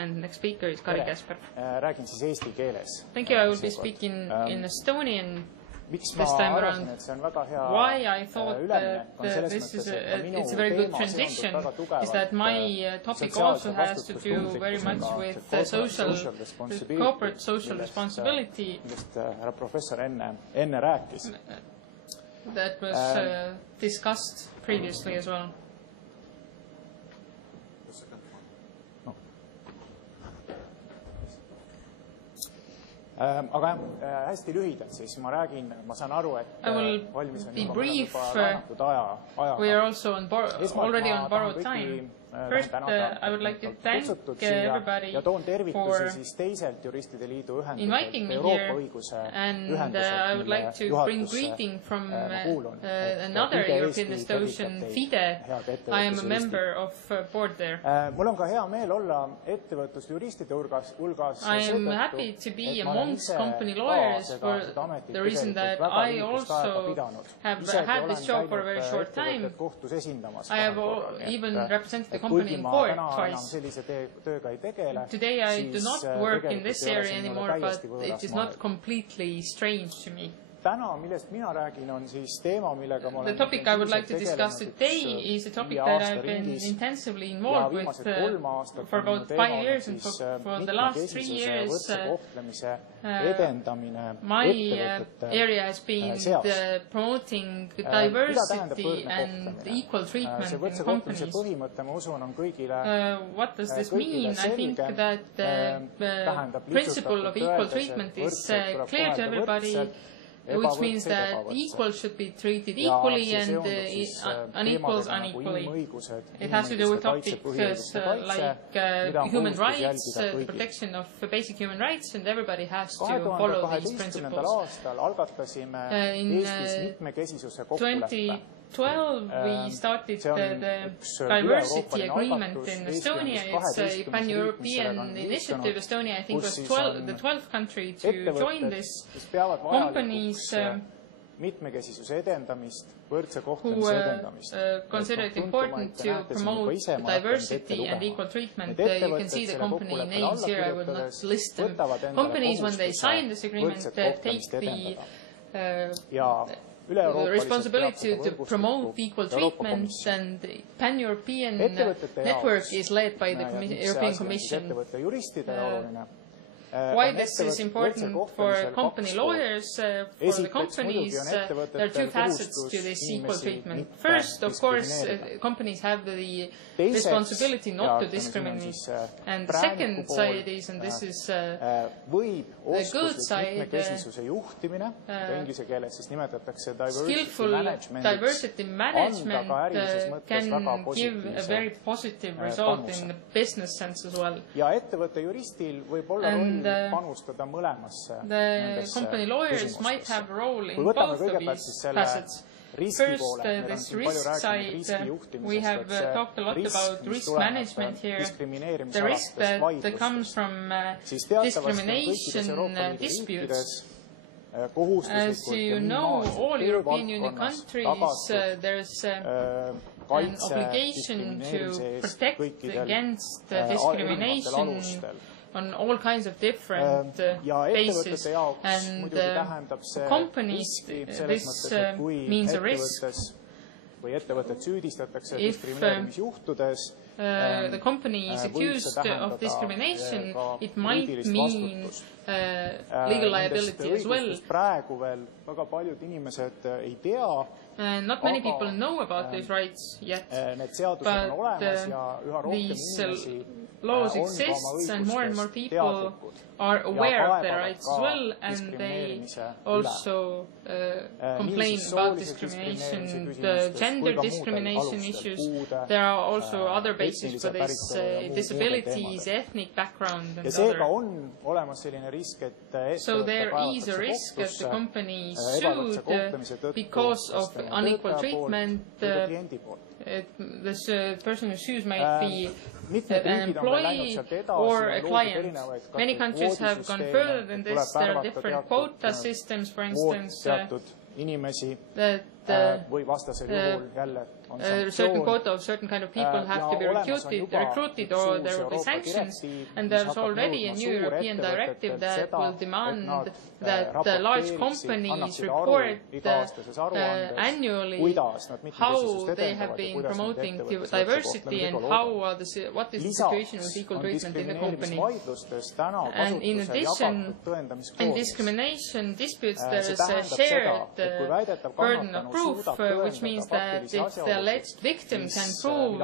and next speaker is Kari Käsper. Räägin siis eesti keeles. Thank you. I will be speaking in Estonian this time around. Why I thought that this is it's a very good transition is that my topic also has to do very much with corporate social responsibility. Härra professor enne rääkis. That was discussed previously as well. Aga hästi lühidalt siis ma räägin, ma saan aru, et valmis on juba raamatud ajaga. We are also already on borrowed time. First, I would like to thank everybody for inviting me here, and I would like to bring greeting from another European Association, FIDE. I am a member of board there. Mul on ka hea meel olla ettevõtlusjuristide hulgas. I am happy to be amongst company lawyers for the reason that I also have had this job for a very short time. I have even represented the company in court twice. Today I do not work in this area anymore, but it is not completely strange to me. The topic I would like to discuss today is a topic that I've been intensively involved with for about 5 years, and for the last 3 years my area has been promoting diversity and equal treatment in companies. What does this mean? I think that the principle of equal treatment is clear to everybody, which means that equals should be treated equally and unequals unequally. It has to do with topics like human rights, the protection of basic human rights, and everybody has to follow these principles. In 2012, we started the diversity agreement in Estonia. It's a pan-European initiative. Estonia, I think, was the 12th country to join this. Companies who consider it important to promote diversity and equal treatment. You can see the company names here. I will not list them. Companies, when they sign this agreement, take the responsibility to promote equal treatment, and the pan-European network is led by the European Commission. Why this is important for company lawyers, for the companies, there are two facets to this equal treatment. First, of course, companies have the responsibility not to discriminate. And the second side is, and this is the good side, skillful diversity management can give a very positive result in the business sense as well. And the company lawyers might have a role in both of these facets. First, this risk side, we have talked a lot about risk management here. The risk that comes from discrimination disputes. As you know, all European Union countries, there's an obligation to protect against discrimination on all kinds of different bases, and companies, this means a risk. If the company is accused of discrimination, it might mean legal liability as well. Not many people know about these rights yet, but these laws exist, and more people are aware of their rights as well, and they also complain about discrimination, the gender discrimination issues. There are also other bases for this, disabilities, ethnic background, and other. So there is a risk that the company is sued because of unequal treatment. This person who sues might be an employee or a client. Many countries have gone further than this. There are different quota systems, for instance, that või vastasel juhul jälle on a certain quota of certain kind of people have to be recruited or there will be sanctions. And there's already a new European directive that will demand that large companies report annually how they have been promoting diversity and what is the situation with equal treatment in the company. And in addition, in discrimination disputes, there is a shared burden of proof, which means that if the alleged victim can prove